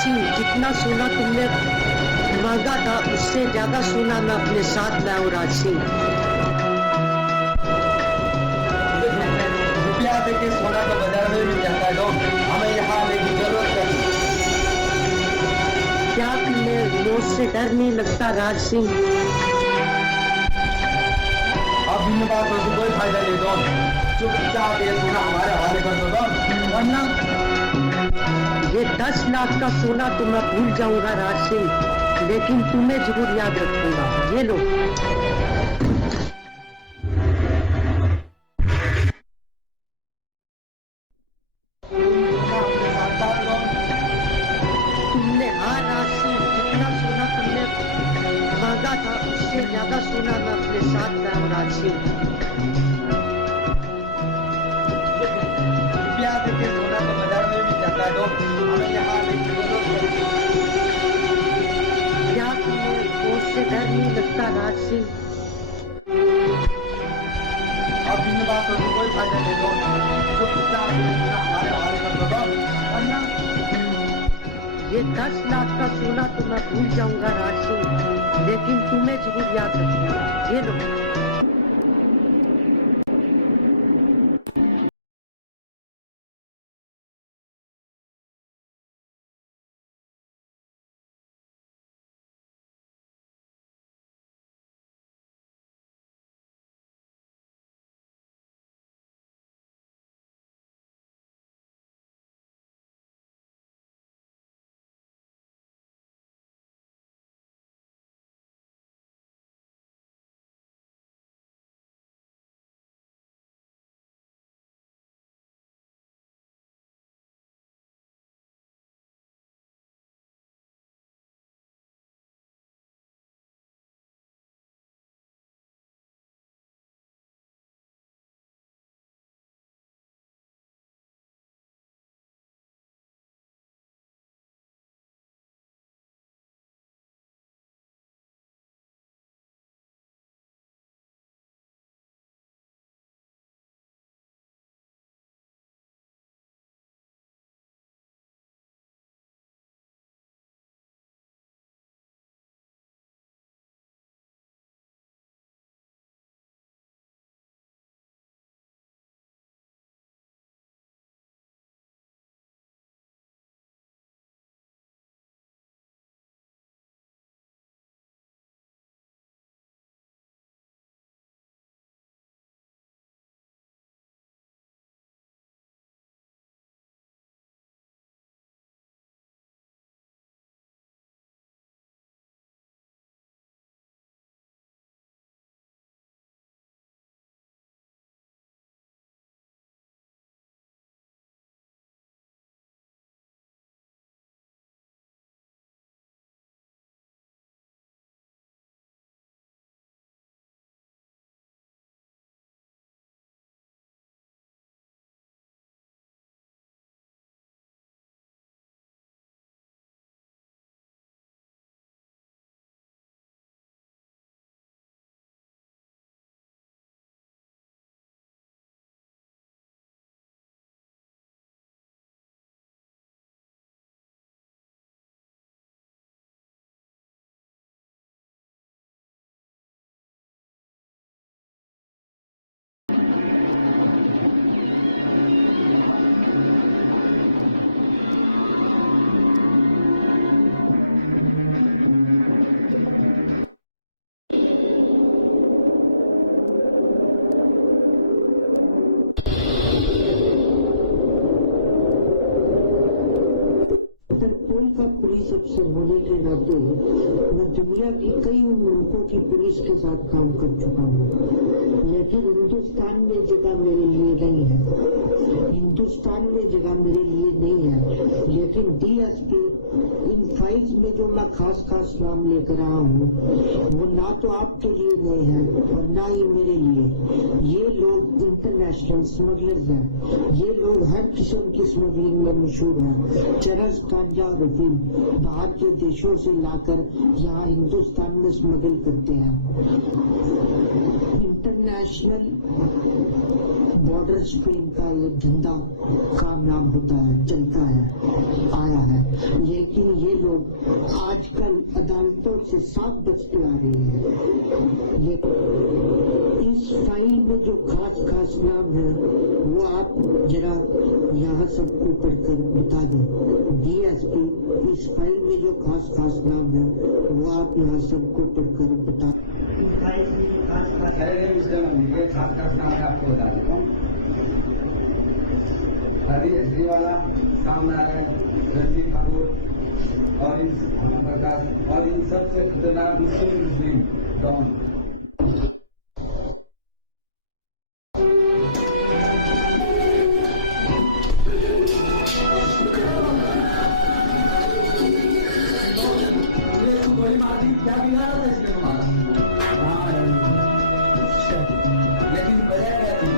राशि, जितना सोना तुमने मांगा था उससे ज्यादा सोना मैं अपने साथ लाया हूँ राशि। रुपया देके सोना तो बाजार में मिल जाता है डॉन, हमें यहाँ आने की जरूरत नहीं। क्या तुम्हें मौत से डर नहीं लगता राज सिंह? अब इन बातों से कोई फायदा नहीं डॉन, चुपचाप ये सोना हमारे हवाले कर दो डॉन, वरना ये 10 लाख का सोना तो मैं भूल जाऊंगा राज सिंह, लेकिन तुम्हें जरूर याद रखूंगा। ये लो। तुमने हाँ राज सिंह, जितना सोना तुमने मांगा था उससे ज्यादा सोना मैं अपने साथ लाया हूँ राज सिंह। रुपया देके सोना तो बाजार में मिल जाता है डॉन, हमें यहाँ आने की जरूरत नहीं। क्या तुम्हें मौत से डर नहीं लगता राज सिंह? अब इन बातों से कोई फायदा नहीं डॉन, चुपचाप ये सोना हमारे हवाले कर दो डॉन, वरना ये 10 लाख का सोना तो मैं भूल जाऊंगा राज सिंह, लेकिन तुम्हें जरूर याद रखूंगा। ये लो। इंटरपोल का पुलिस अफसर होने के नाते मैं दुनिया की कई मुल्कों की पुलिस के साथ काम कर चुका हूँ, लेकिन हिंदुस्तान में जगह मेरे लिए नहीं है। हिंदुस्तान में जगह मेरे लिए नहीं है, लेकिन डीएसपी इन फाइल्स में जो मैं खास खास नाम लेकर आया हूँ वो ना तो आपके लिए नए हैं और ना ही मेरे लिए। ये लोग इंटरनेशनल स्मगलर्स हैं। ये लोग हर किस्म की स्मगलिंग में मशहूर हैं। चरस, गांजा, अफीम बाहर के देशों से लाकर यहाँ हिंदुस्तान में स्मगल करते हैं। इंटरनेशनल बॉर्डर्स पे इनका ये धंधा कामयाब होता है, चलता है, आया है। लेकिन ये लोग आजकल अदालतों से साफ बचते आ रहे हैं। ये इस फाइल में जो खास खास नाम है वो आप जरा यहाँ सबको पढ़कर बता दो। DSP, इस फाइल में जो खास खास नाम है वो आप यहाँ सबको पढ़कर बता। खास खास नाम है, आपको बता देता हूँ। हरी वाला सामने आ रहा है, रणजीत ठाकुर और इन प्रकाश और इन सबसे खतरनाक मुस्लिम डॉन। क्या बिगाड़ा था इसने तुम्हारा? लेकिन वजह क्या थी?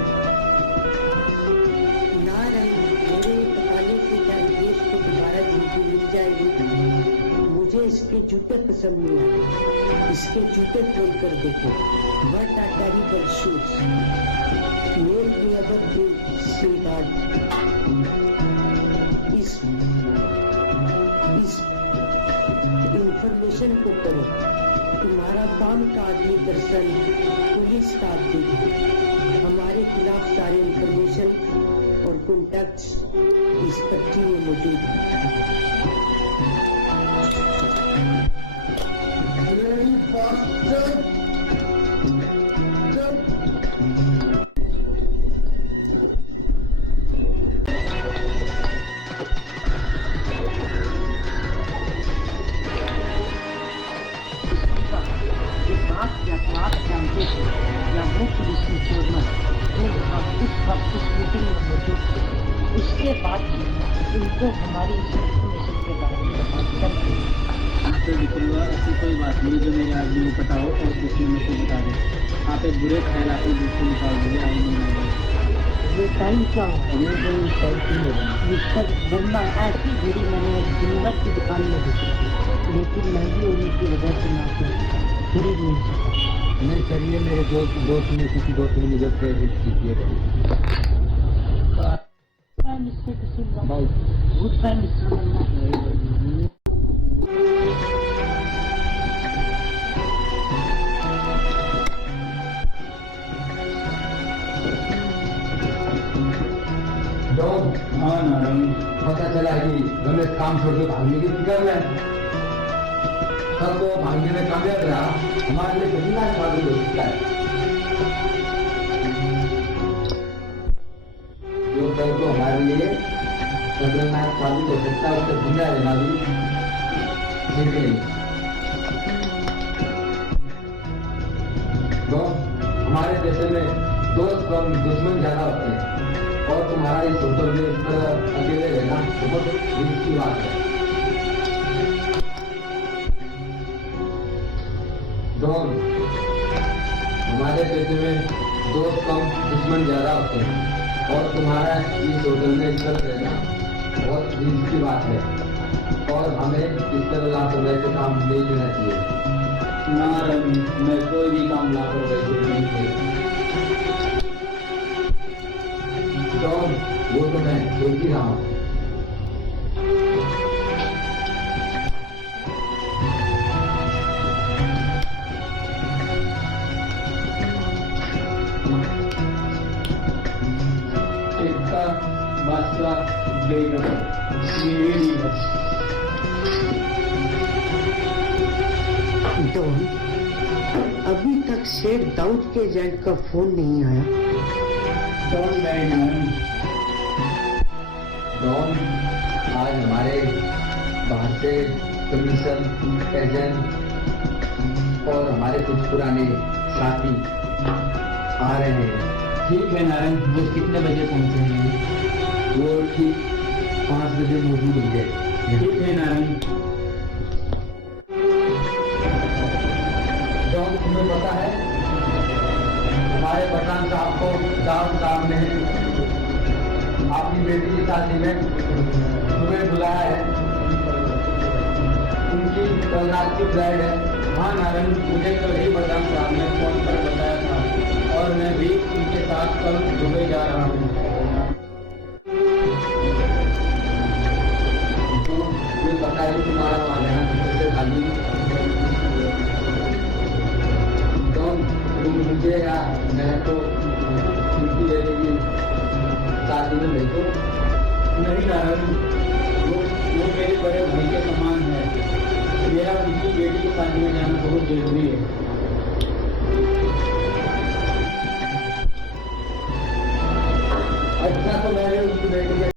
यार मेरे बताने से क्या देश को दोबारा जिंदगी मिल जाएगी? मुझे इसके जूते पसंद नहीं आते। इसके जूते खोल कर देखो। What a terrible shoes. May never be sweetheart. इस इंफॉर्मेशन को करो। तुम्हारा काम का आदमी दरअसल पुलिस का आदमी है। हमारे खिलाफ सारे इंफॉर्मेशन और कॉन्टैक्ट्स इस पर्ची में मौजूद है। उसके बाद उनको हमारी इंफॉर्मेशन के बारे में बात करनी है। तो बिल्कुल ऐसी कोई बात नहीं जो मेरे आदमी को पता हो और दूसरे मेरे को बता दे। आप एक बुरे ख्याल आपने दूसरे निकाल दोगे, आई नहीं। ये टाइम क्या है? ये कोई सही जिसका वरना ऐसी घड़ी मैंने जिंदगी की दुकान में देखी थी, लेकिन महंगी होने की वजह से मैं खरीद नहीं सका। नहीं चलिए, मेरे दोस्त ने किसी दोस्त ने मुझे प्रेरित की है। गुड फ्रेंड हाँ नारायण, पता चला कि रमेश काम छोड़ के भागने की फिक्र में, सब तो भागने में कामयाब रहा। हमारे लिए कितना स्वागत हो सकता है। जो कल को हमारे लिए खतरनाक साबित हो सकता है, उससे जिंदा रहना भी ठीक नहीं। तो हमारे देश में दोस्त कम दुश्मन ज्यादा होते हैं और तुम्हारा इस होटल में इस तरह अकेले रहना बहुत रिस्क की बात है। डॉन, हमारे देश में दोस्त कम दुश्मन ज्यादा होते हैं और तुम्हारा इस होटल में इस तरह रहना बहुत रिस्क की बात है और हमें इस तरह लापरवाही से काम नहीं लेना चाहिए। नारायण, मैं कोई भी काम लापरवाही से नहीं किया। डॉन, वो तो मैं देख ही रहा हूँ। एकता बादशाह बेगम, मेरी बस। डॉन, अभी तक शेख दाऊद के एजेंट का फोन नहीं आया। डॉन नारायण, डॉन, आज हमारे बाहर से कमीशन एजेंट और हमारे कुछ पुराने साथी आ रहे हैं। ठीक है नारायण, वो कितने बजे पहुंचेंगे? वो ठीक 5 बजे मौजूद होंगे। ठीक है नारायण। डॉन, तुम्हें पता है हमारे पठान साहब को दाऊद साहब ने अपनी बेटी की शादी में तुम्हें बुलाया है। उनकी कल रात की फ्लाइट है। हाँ नारायण, मुझे तो यही पठान साहब ने फोन पर बताया था और और मैं भी उनके साथ कल दुबई जा रहा हूँ। तो ये पता है कि तुम्हारा वहाँ रहना किसी से खाली तो मुझे या मैं तो छुट्टी ले लेगी शादी में भेजो। नहीं नारायण, वो मेरे बड़े भाई के समान है। मेरा उनकी बेटी की शादी में जाना बहुत जरूरी है। अच्छा तो मैंने उनकी बेटी के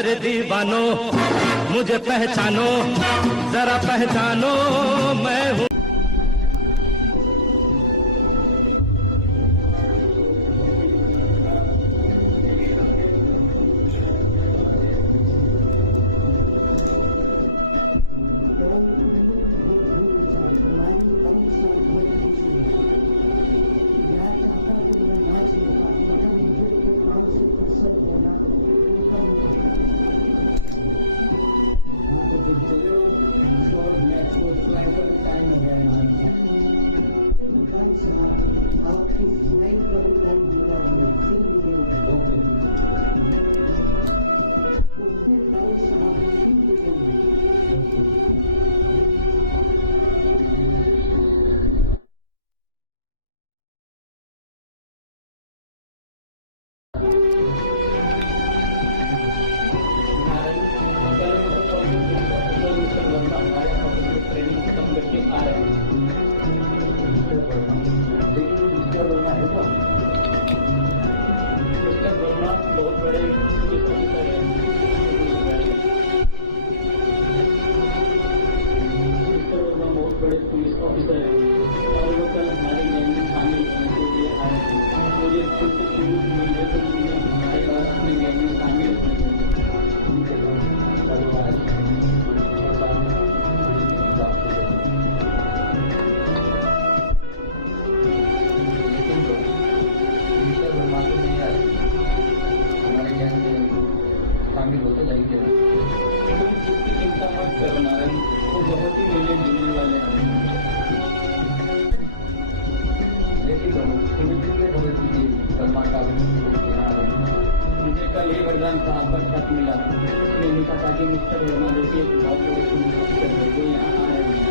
अरे दीवानो मुझे पहचानो, जरा पहचानो मैं हूँ। मुझे कल ये वरदान साहब पर खत मिला। उसने लिखा था कि मिस्टर वर्मा जैसे एक बहुत बड़े पुलिस ऑफिसर है जो यहाँ आ रहे हैं।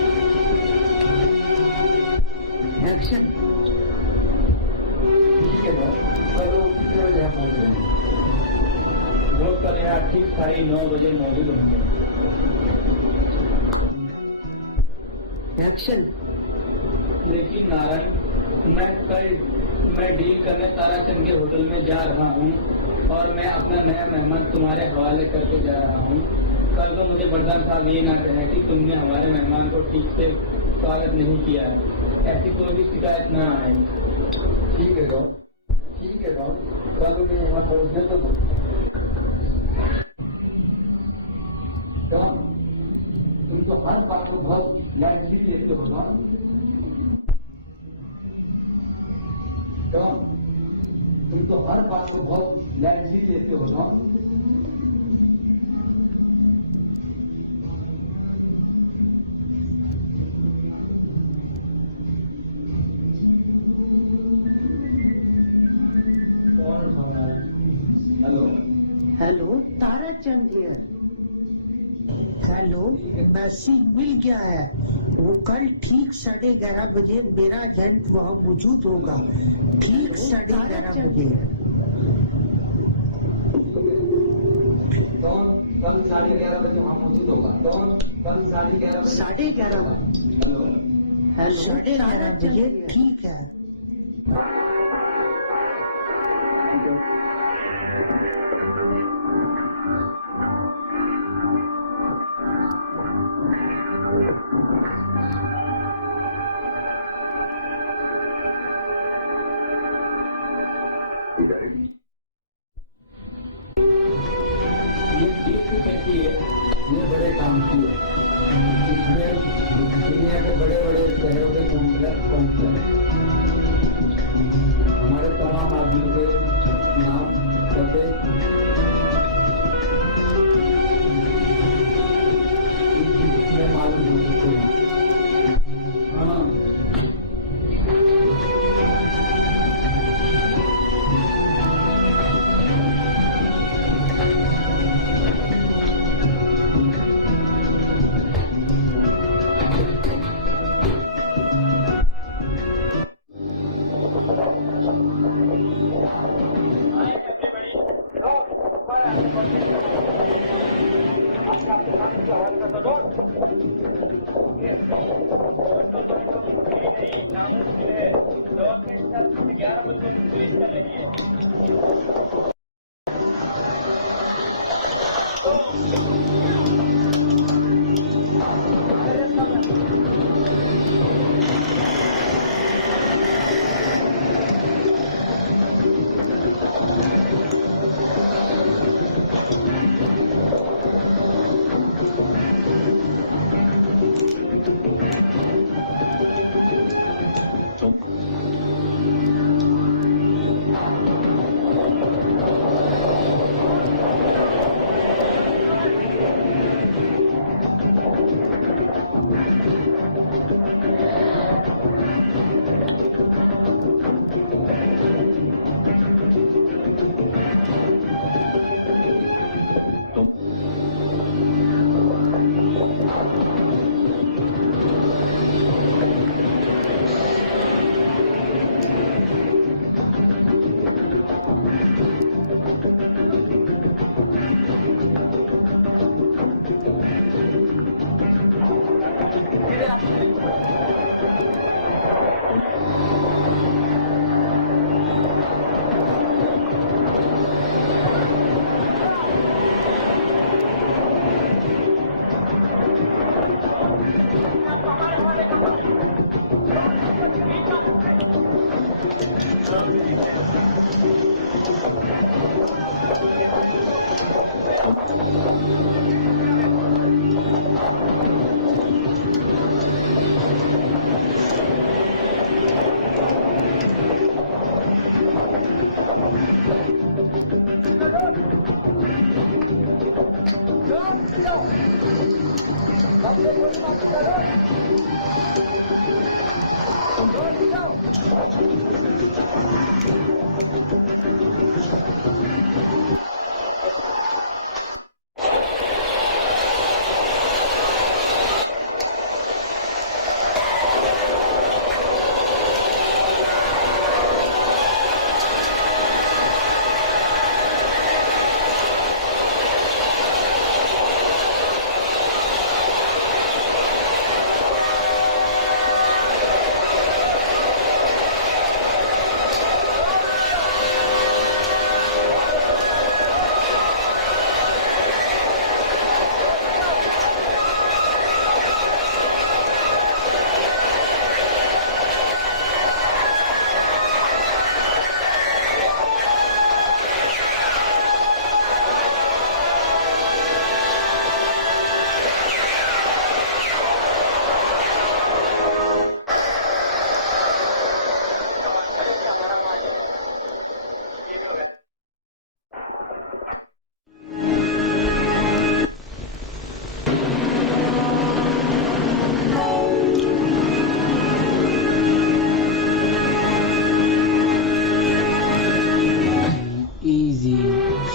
एक्शन। ठीक है बॉस, कल वो कितने बजे यहाँ पहुँच रहे हैं? वो कल यहाँ ठीक 9:30 बजे मौजूद होंगे। एक्शन। लेकिन नारायण, मैं डील करने ताराचंद के होटल में जा रहा हूँ और मैं अपना नया मेहमान तुम्हारे हवाले करके जा रहा हूँ। कल को मुझे वरदान साहब ये ना कहे कि तुमने हमारे मेहमान को ठीक से स्वागत नहीं किया है। ऐसी कोई भी शिकायत ना आए। ठीक है डॉन, ठीक है डॉन, कल उन्हें यहाँ पहुँचने तो दो। डॉन, तुम तो हर बात को बहुत लाइटली लेते हो डॉन। डॉन, तुम तो हर बात को बहुत लाइटली लेते हो don. Hello hello, Tarachand here. Hello, message मिल गया है। वो कल ठीक 11:30 बजे मेरा एजेंट वहाँ मौजूद होगा। ठीक 11:30 बजे। डॉन, कल 11:30 बजे वहाँ मौजूद होगा। डॉन, कल 11:30 बजे। 11:30। हेलो हेलो, 11:30 बजे ठीक है। ये बड़े काम किए, इसमें दुनिया के बड़े बड़े शहरों के कॉन्ट्रैक्ट पहुंचे। हमारे तमाम आदमियों के नाम पते इसमें मालूम हो सकते हैं। हाँ,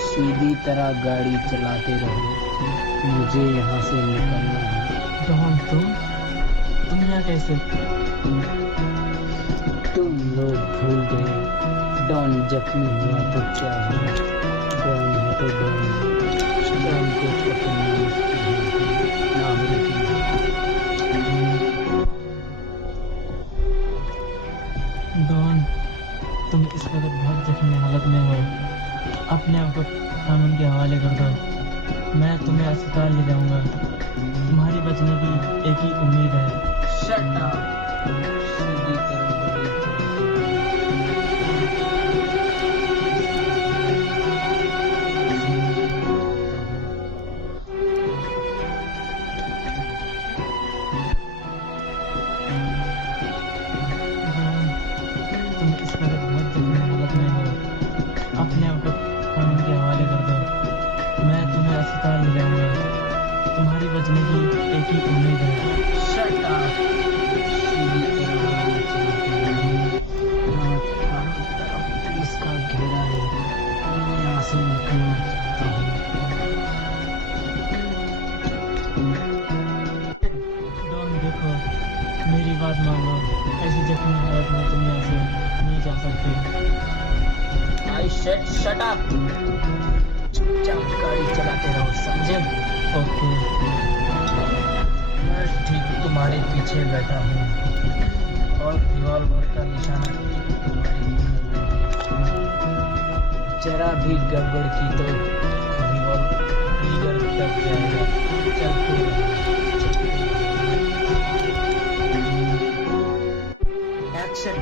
सीधी तरह गाड़ी चलाते रहो, मुझे यहाँ से निकलना है। रोहन, तुम यहाँ कैसे? तुम लोग भूल गए, डॉन जख्मी हुआ तो क्या हुआ? डॉन है तो डॉन, डॉन को पकड़ने नाम डॉन, तुम इस वक्त बहुत जख्मी हालत में हो, अपने आप को कानून के हवाले कर दो। मैं तुम्हें अस्पताल ले जाऊंगा। तुम्हारी बचने की एक ही उम्मीद है। Shut up. सीधी तरह गाड़ी तुम इस वक्त बहुत जख्मी हालत में हो, अपने आप को कानून के हवाले कर दो। मैं तुम्हें अस्पताल ले जाऊंगा। तुम्हारी बचने की एक ही उम्मीद है। Shut up. सीधी तरह गाड़ी चलाते इसका घेरा है, यहाँ से निकलना चाहता हूँ। डॉन, देखो, मेरी बात मानो। ऐसी जख्मी हालत में तुम यहाँ से नहीं जा सकते। I said shut up. चुपचाप गाड़ी चलाते रहो, समझे? ओके। मैं ठीक तुम्हारे पीछे बैठा हूँ और रिवॉल्वर का निशाना तुम्हारे मुंह में। जरा भी गड़बड़ की तो रिवॉल्वर दब जाएगा। चलते action.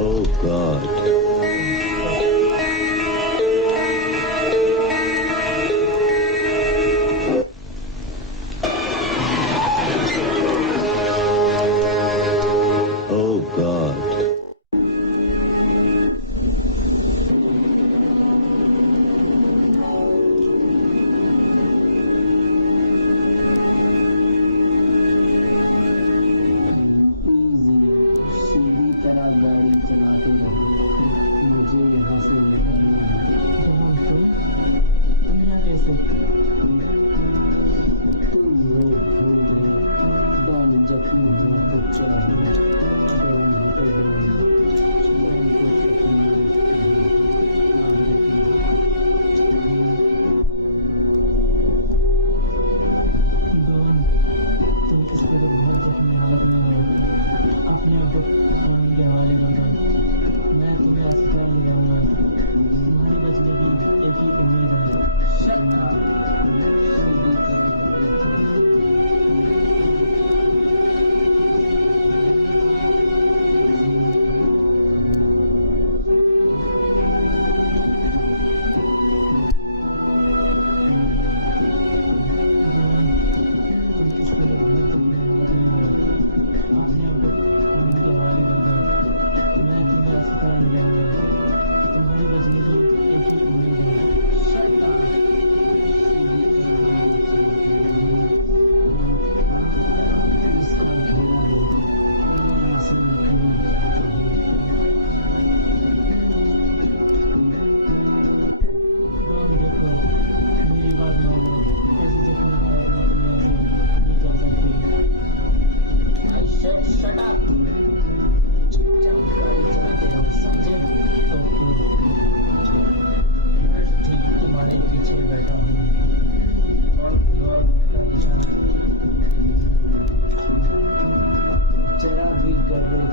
Oh God. Oh God. सीधी तरह गाड़ी चलाते रहो, मुझे यहाँ से निकलना है। तुम यहाँ कैसे? तुम लोग भूल गए, डॉन जख्मी हुआ तो क्या हुआ? डॉन है तो don,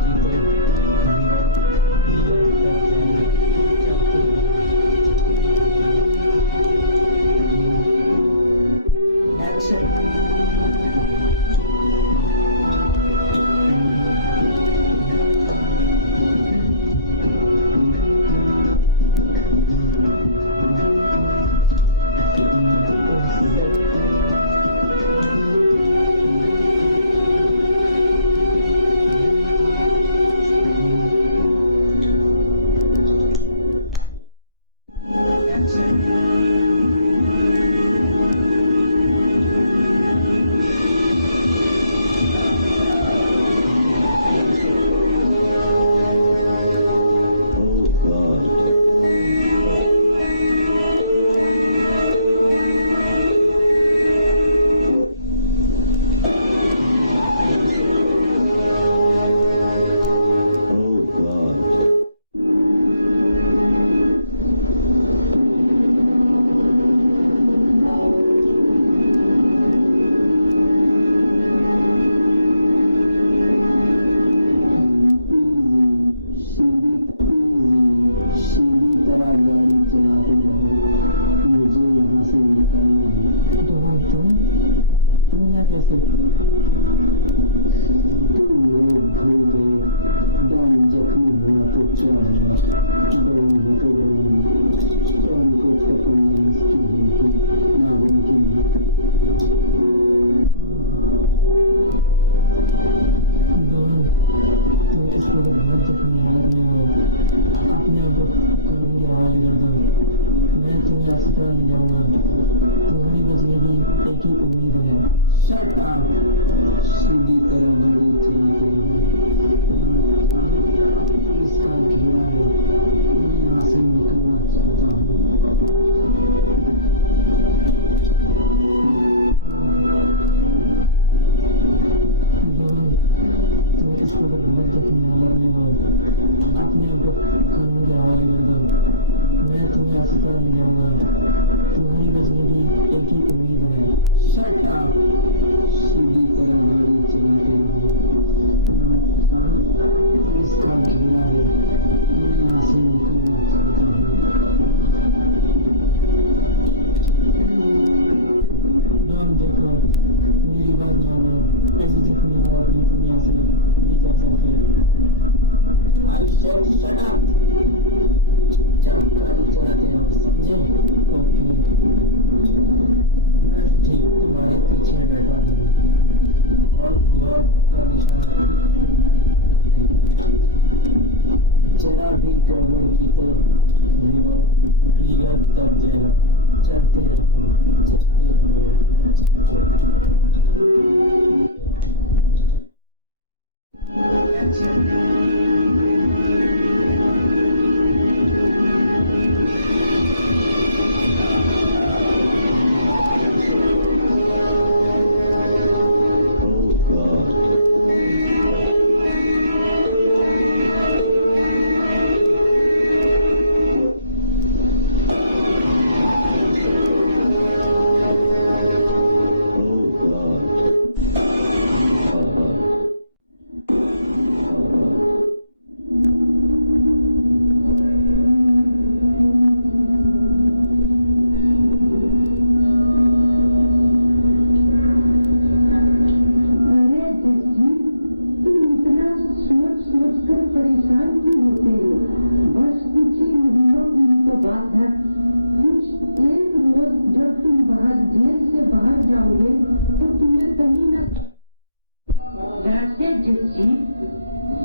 Oh God. Oh God.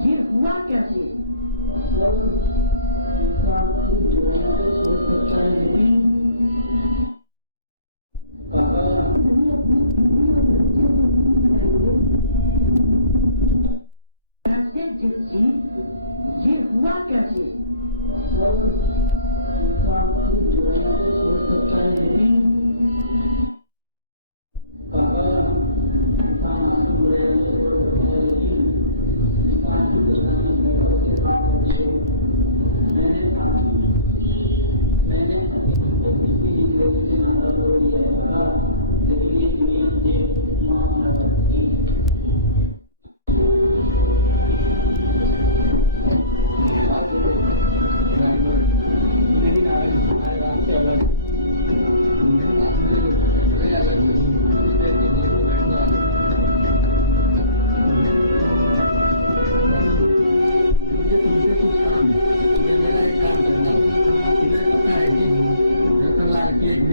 ये हुआ कैसे? ये हुआ कैसे?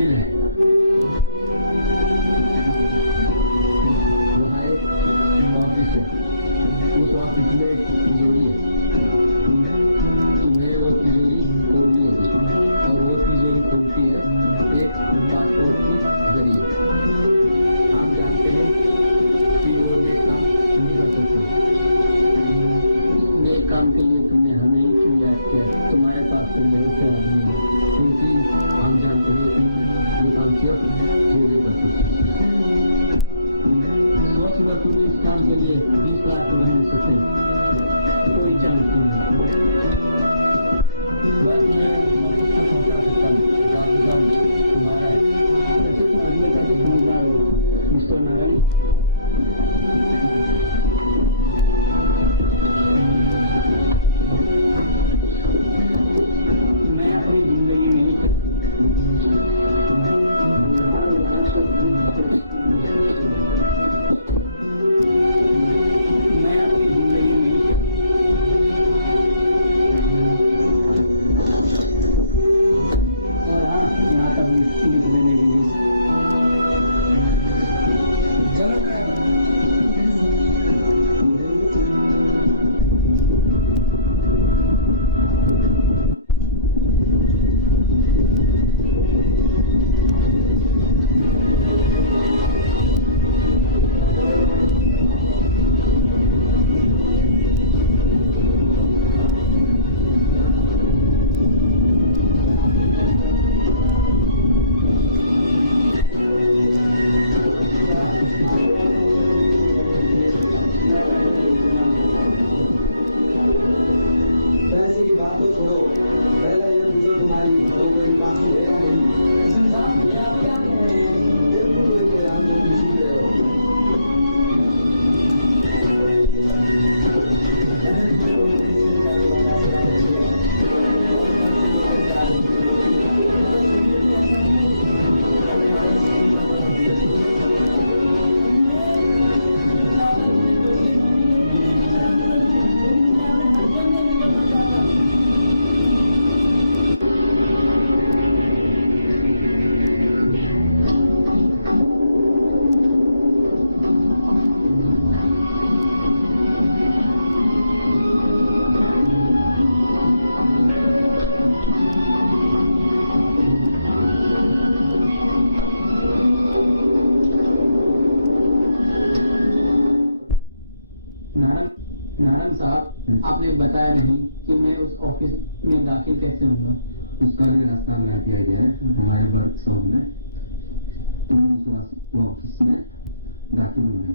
जेल है, वहाँ एक ऑफिस है, उस ऑफिस में एक तिजोरी है, तुम्हें वो तिजोरी खोलनी होगी और वो तिजोरी खुलती है एक पासपोर्ट के जरिए। आप जानते हो कि वो नेक काम नहीं कर सकते, नेक काम के लिए तुमने हमें ही क्यों याद किया? तुम्हारे पास तो बहुत से आदमी है, क्योंकि हम जानते हैं कि वो काम सिर्फ वो कर सकते हैं। सोच लो तुम्हें इस काम के लिए 20 लाख रुपये मिल सकते, कोई चांस नहीं है। बस मैं ऑफिस को पहुंचा सकता हूँ, बाकी काम तुम्हारा है। जैसे कि अगले काम समझ रहा हो मिस्टर नारायण। मैं अपनी जिंदगी में और हाँ यहाँ पर लिख देने के लिए चलो पैसे की बात तो छोड़ो, पहला ये पूछो तुम्हारी कोई बात है या नहीं? आप क्या कर रहे हो? बिल्कुल वही कह रहा हूँ जो तुम सुन रहे हो। नारायण साहब, आपने बताया नहीं कि मैं उस ऑफिस में दाखिल कैसे हुआ। उसका भी रास्ता लगा दिया गया है हमारे वर्क शॉप में, ऑफिस में दाखिल हुआ।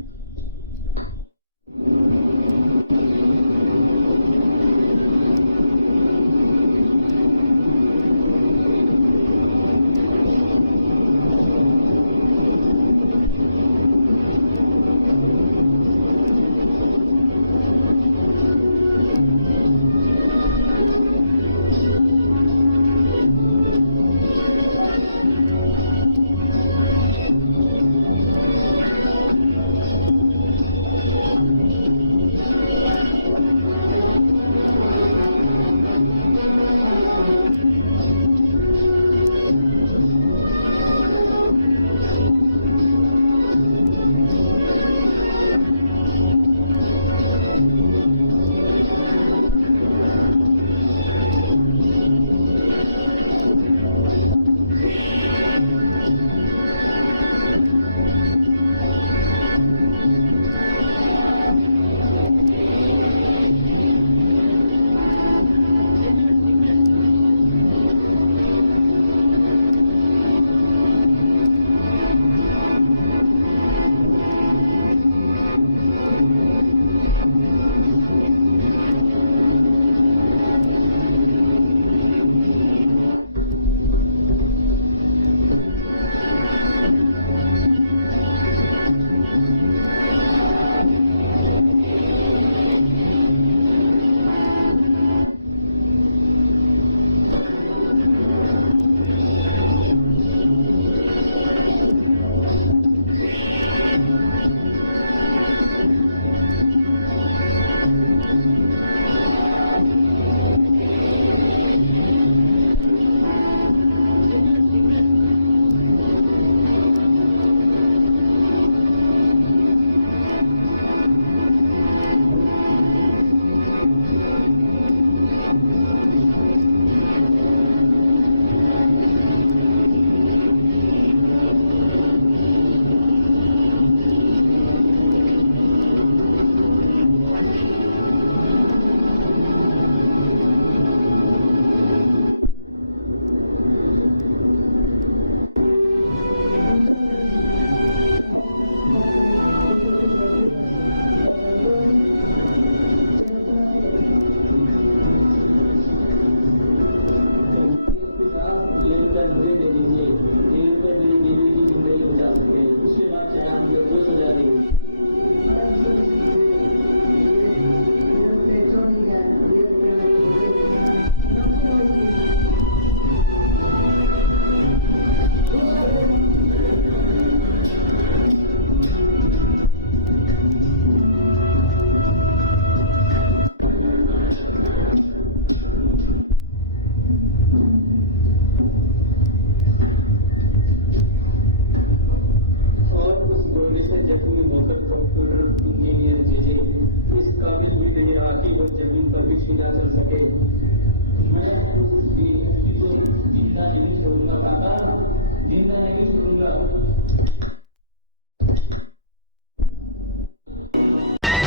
पर मुझे दे दीजिए, ये ऊपर मेरी बीवी की जिंदगी बचा सकते हैं। उसके बाद चाहे आप मुझे कोई सजा दीजिए।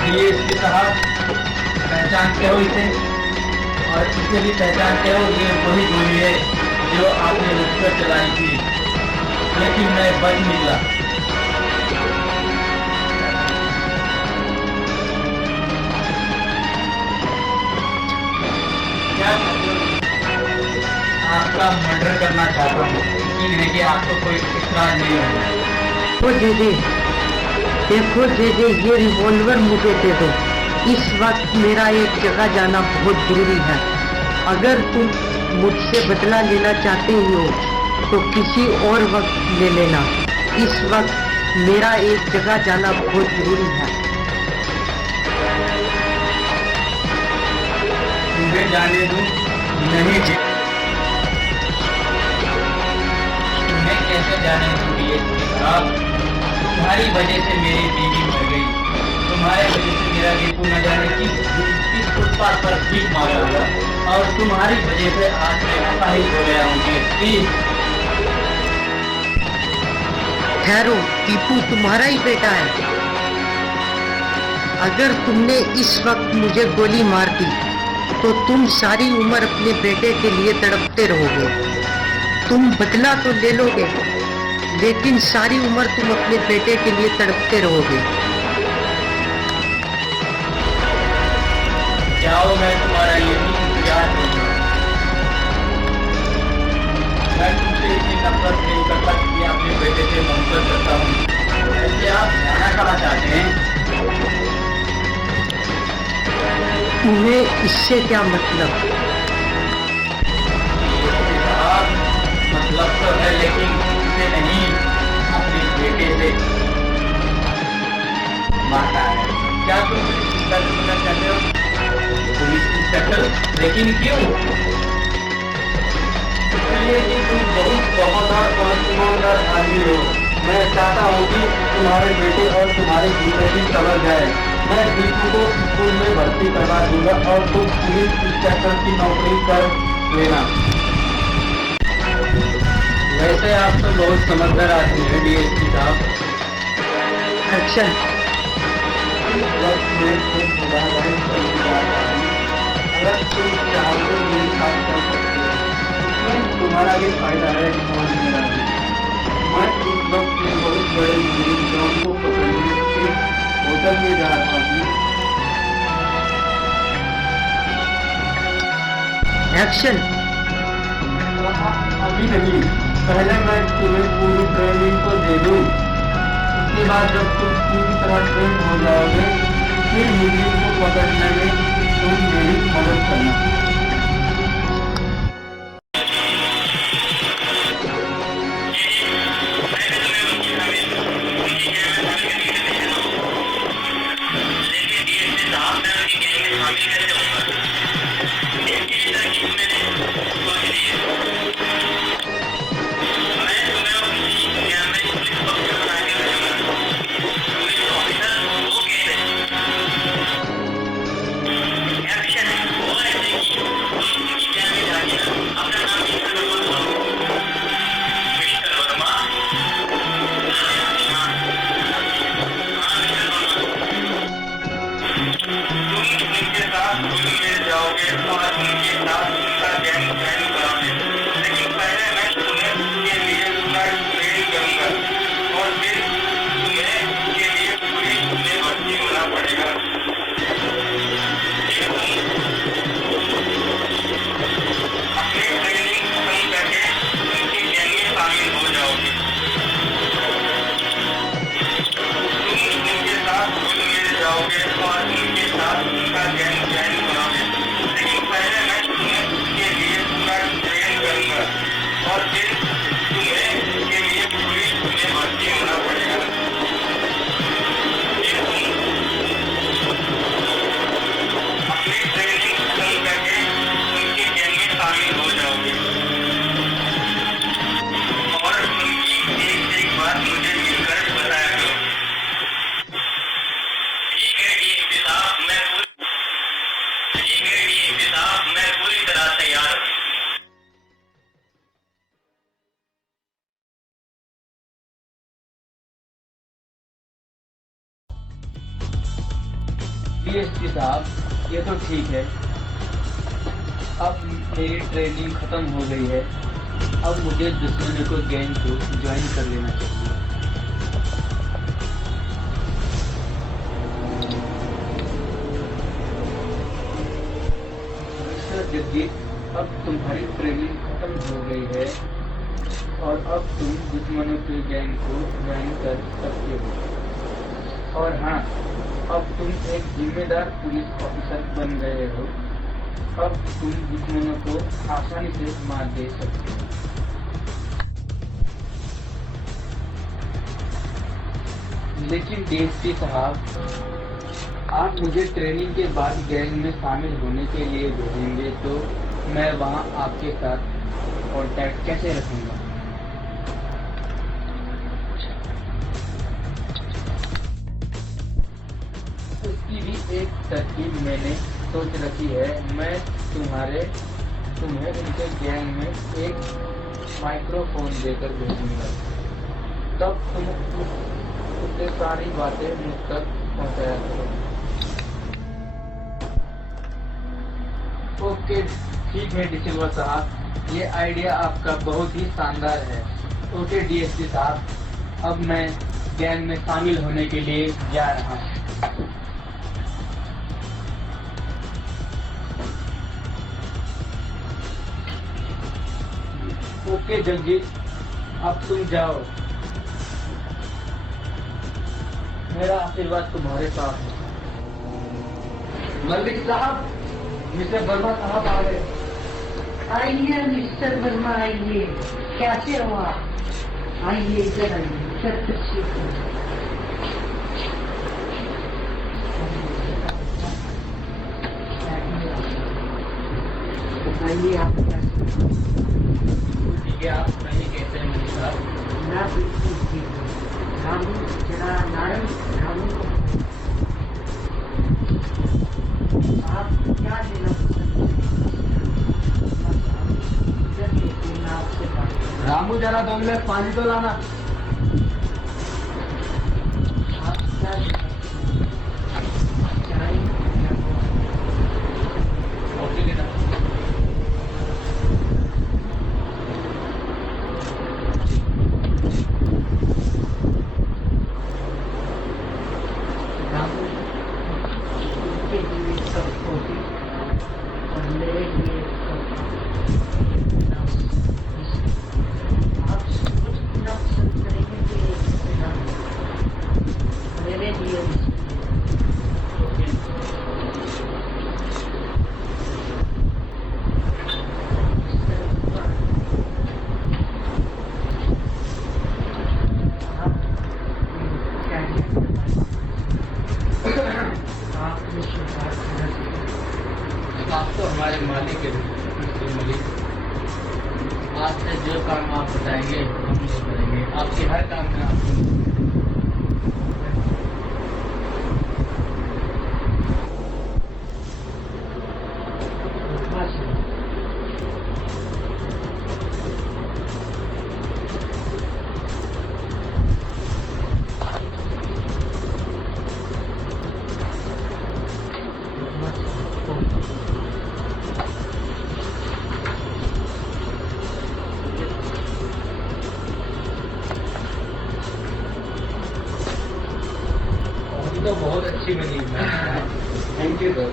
डीएसपी साहब, पहचानते हो इसे? और इसे भी पहचानते हो? ये वही गोली है जो आपने मुझ पर चलाई थी, लेकिन मैं बच निकला। क्या आपका मर्डर करना चाहता हूँ, यकीन है कि आपको कोई इतराज नहीं होगा। वो जीजी, देखो जीजी, ये रिवॉल्वर मुझे दे दो। इस वक्त मेरा एक जगह जाना बहुत जरूरी है। अगर तुम मुझसे बदला लेना चाहते हो तो किसी और वक्त ले लेना। इस वक्त मेरा एक जगह जाना बहुत जरूरी है। तुम्हें जाने दूं? नहीं जी। तुम्हें कैसे जाने दूं डीएसपी साहब? तुम्हारी वजह से मेरी बीवी मर गई, तुम्हारे वजह से मेरा दीपू न जाने किस फुटपाथ पर भीख मार रहा था, और तुम्हारी वजह से आज मैं अपाहिज हो गया हूँ डीएसपी। ठहरो, दीपू तुम्हारा ही बेटा है। अगर तुमने इस वक्त मुझे गोली मार दी तो तुम सारी उम्र अपने बेटे के लिए तड़पते रहोगे। तुम बदला तो ले लोगे, लेकिन सारी उम्र तुम अपने बेटे के लिए तड़पते रहोगे। जाओ, मैं तुम्हारा यही इंतजार करूंगा। मैं तुमसे इतनी नफरत नहीं करता कि अपने बेटे से मोहब्बत करता हूँ। वैसे आप जाना कहाँ चाहते हैं? तुम्हें इससे क्या मतलब? मतलब तो है, लेकिन इससे नहीं, अपने बेटे से मारना है। क्या तुम पुलिस इंस्पेक्टर बनना चाहते हो? Police inspector? लेकिन क्यों? इसलिए कि तुम बहुत वफादार और ईमानदार आदमी हो। मैं चाहता हूँ कि तुम्हारे बेटे और तुम्हारी जिंदगी संवर जाए। मैं दीपू को स्कूल में भर्ती करवा दूंगा और तुम पुलिस इंस्पेक्टर की नौकरी कर लेना। वैसे आप तो बहुत समझदार आदमी हैं डीएसपी साहब। एक्शन। इस वक्त मैं एक उदाहरण करने जा रहा हूं। अगर तुम चाहो तो मेरे साथ चल सकते हो, इसमें तुम्हारा भी फायदा है और मेरा भी। मैं इस वक्त एक बहुत बड़े मुजरिम को पकड़ने के होटल में जा रहा हूँ। एक्शन। अभी नहीं, पहले मैं तुम्हें पूरी ट्रेनिंग को दे दूं। उसके बाद जब तुम पूरी तरह ट्रेन हो जाओगे, फिर मुजरिम को पकड़ने में तुम मेरी मदद करना। डीएसपी साहब, ये तो ठीक है, अब मेरी ट्रेनिंग खत्म हो गई है, अब मुझे दुश्मनों को गैंग को ज्वाइन कर लेना चाहिए। मिस्टर जगजीत, अब तुम्हारी ट्रेनिंग खत्म हो गई है और अब तुम दुश्मनों के गैंग को ज्वाइन कर सकते हो। और हाँ, अब तुम एक जिम्मेदार पुलिस ऑफिसर बन गए हो। अब तुम दुश्मनों को आसानी से मार दे सकते हो। लेकिन डीएसपी साहब, आप मुझे ट्रेनिंग के बाद गैंग में शामिल होने के लिए भेजेंगे तो मैं वहाँ आपके साथ कांटेक्ट कैसे रखूंगा? उसकी भी एक तरकीब मैंने सोच रखी है। मैं तुम्हें उनके गैंग में एक माइक्रोफोन देकर भेजूंगा, तब तुम उससे सारी बातें मुझ तक पहुंचाया करो। ओके, ठीक है डिसिल्वा साहब, ये आइडिया आपका बहुत ही शानदार है। ओके डीएसपी साहब, अब मैं गैंग में शामिल होने के लिए जा रहा हूँ। ओके जगजीत, अब तुम जाओ। मेरा आशीर्वाद तुम्हारे साथ है। मलिक साहब, मिस्टर वर्मा साहब आ गए। आइए मिस्टर वर्मा, आइए। कैसे हो आप? आइए इधर आइए, इधर तशरीफ आइए। आप ठीक है, आप नहीं कहते हैं मलिक साहब? ना बिल्कुल ठीक है। रामू जरा नारायण, रामू आप क्या देना पसंद करें? रामू जरा 2 गिलास पानी तो लाना। आप क्या देना चाय? कॉफी लेना। उनके लिए सब कॉफी और मेरे लिए आप कुछ ना पसंद करेंगे कि मेरे लिए आप तो हमारे मालिक के मिस्टर मलिक, आज से जो काम आप बताएंगे हम वो करेंगे। आपके हर काम में आपको तो बहुत अच्छी बनी है। Thank you sir.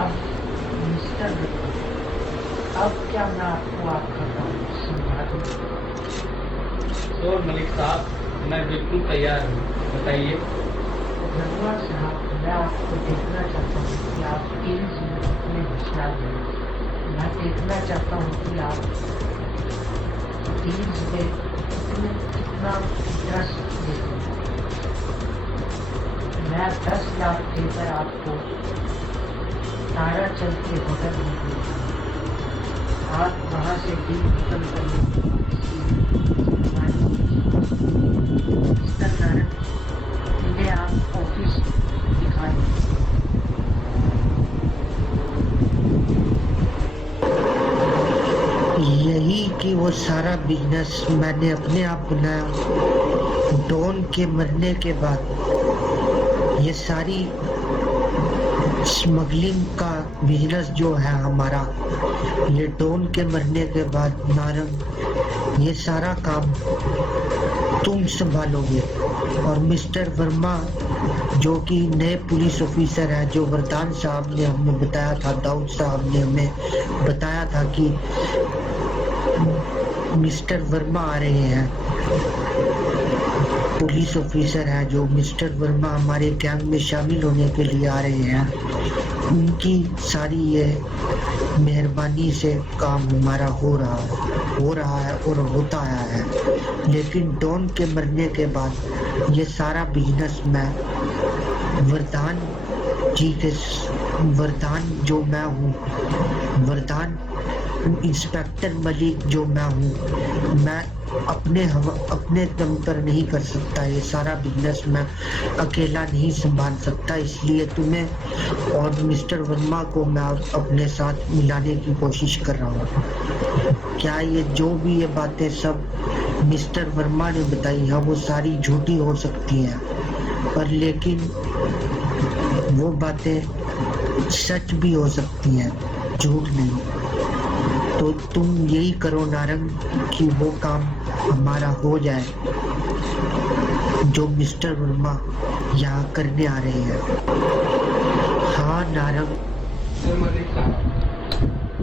आप मिस्टर, अब क्या मैं आपको आपका काम समझा दूँ? तो मलिक साहब, मैं बिल्कुल तैयार हूँ, बताइए। वर्मा साहब, मैं आपको देखना चाहता हूँ कि आप 3 मिनट में होशियार हैं। मैं देखना चाहता हूँ कि आप 3 में कितना इंटरेस्ट देते हैं। मैं 10 लाख देकर आपको ताराचल के होटल में भेजा। आप वहाँ से डील खत्म कर लेंगे। मिस्टर नारायण, इन्हें आप ऑफिस दिखाएंगे। यही कि वो सारा बिजनेस मैंने अपने आप बनाया। डॉन के मरने के बाद ये सारी स्मगलिंग का बिजनेस जो है हमारा, ये डॉन के मरने के बाद नारंग ये सारा काम तुम संभालोगे। और मिस्टर वर्मा जो कि नए पुलिस ऑफिसर है, जो वरदान साहब ने हमें बताया था, दाऊद साहब ने हमें बताया था कि मिस्टर वर्मा आ रहे हैं, पुलिस ऑफिसर है जो मिस्टर वर्मा हमारे गैंग में शामिल होने के लिए आ रहे हैं, उनकी सारी ये मेहरबानी से काम हमारा हो रहा है और होता आया है। लेकिन डॉन के मरने के बाद ये सारा बिजनेस मैं वरदान जी के, वरदान जो मैं हूँ, वरदान इंस्पेक्टर मलिक जो मैं हूँ, मैं अपने दम पर नहीं कर सकता। ये सारा बिजनेस मैं अकेला नहीं संभाल सकता, इसलिए तुम्हें और मिस्टर वर्मा को मैं अपने साथ मिलाने की कोशिश कर रहा हूँ। क्या ये जो भी ये बातें सब मिस्टर वर्मा ने बताई है वो सारी झूठी हो सकती हैं, पर लेकिन वो बातें सच भी हो सकती हैं, झूठ नहीं। तो तुम यही करो नारंग कि वो काम हमारा हो जाए जो मिस्टर वर्मा यहाँ करने आ रहे हैं। हाँ नारंग। मलिक साहब,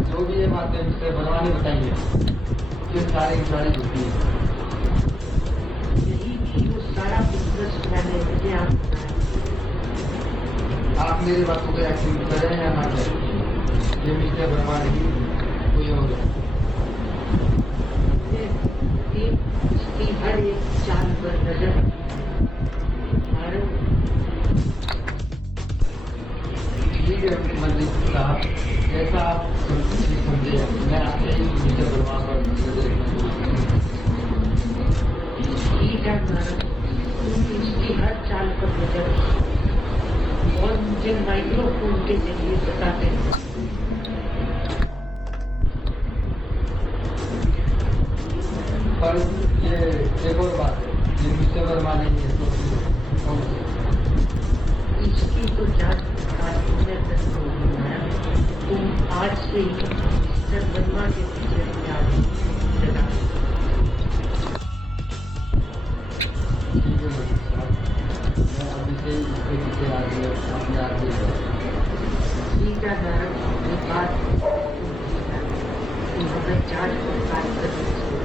जो भी ये बातें मिस्टर वर्मा ने बताई है ये सारी झूठी है। यही वो सारा बिजनेस मैंने किया। आप मेरी बातों को एक्सेप्ट करें या ना करें, ये मिस्टर वर्मा नहीं कोई और है। इसकी हर एक चाल पर नजर मलिक साहब, जैसा आप समझे, मैं आपसे ही मिस्टर वर्मा पर नजर ठीक है नारंग, तुम इसकी हर चाल पर नजर और मुझे माइक्रोफोन के जरिए बता दें। पर ये एक और बात है, ये मिस्टर वर्मा नहीं है तो इसकी तो जांच तुम आज से ही मिस्टर वर्मा के पीछे चला। मैं अभी से इसके पीछे आ गया, अपने आप ही ठीक है नारंग, ये बात तुम हमें जांच पड़ताल करनी चाहिए।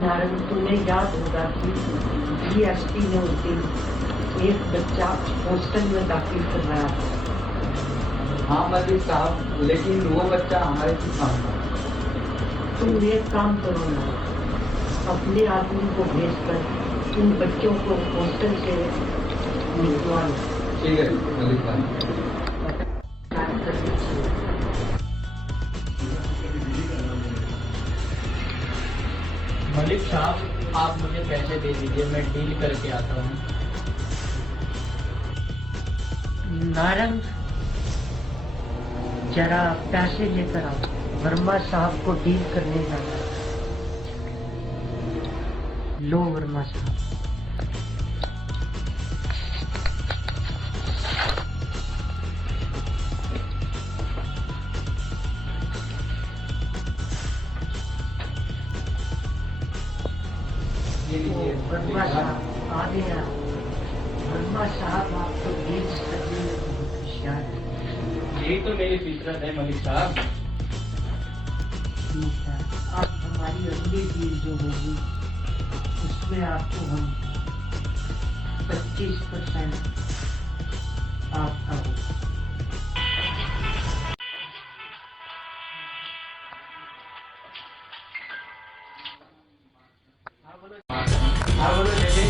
नारंग, तुम्हें याद होगा कि DSP ने उस दिन एक बच्चा हॉस्टल में दाखिल करवाया था। हाँ मलिक साहब, लेकिन वो बच्चा हमारे किसान था। तुम एक काम करो ना, अपने आदमी को भेजकर उन बच्चों को हॉस्टल से निकलवा लो। ठीक है मलिक साहब। मलिक साहब, आप मुझे पैसे दे दीजिए, मैं डील करके आता हूँ। नारंग, जरा पैसे लेकर आओ, वर्मा साहब को डील करने जाना। लो वर्मा साहब। वर्मा साहब आ गया। वर्मा साहब, आप तो डील करने में बहुत होशियार है। यही तो मेरी फितरत है मलिक साहब। ठीक है, अब हमारी अगली डील जो होगी उसमें आपको हम 25% आपका होगा। हाँ बोलो जैसे।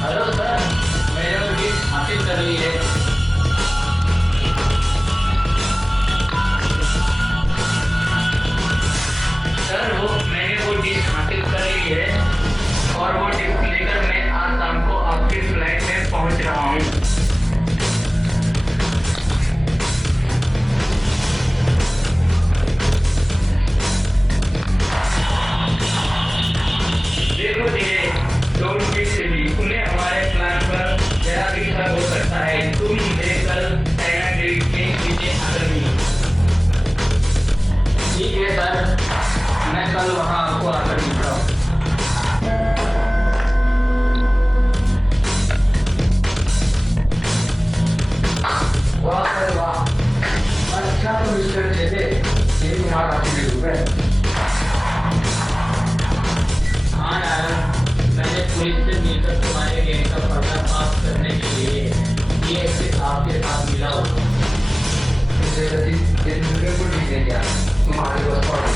हेलो सर, मैंने उनकी हासिल कर ली है। कल वहाँ आपको आकर मिलता हूँ। वाह भाई वाह, अच्छा तो मिस्टर जेबे, ये तुम्हारा असली रूप है। हाँ नारायण, मैंने पुलिस से मिलकर तुम्हारे गैंग का पर्दाफाश करने के लिए ये सिर्फ आपके साथ मिला हूँ। ये बिल्कुल ठीक है क्या? तुम्हारे पास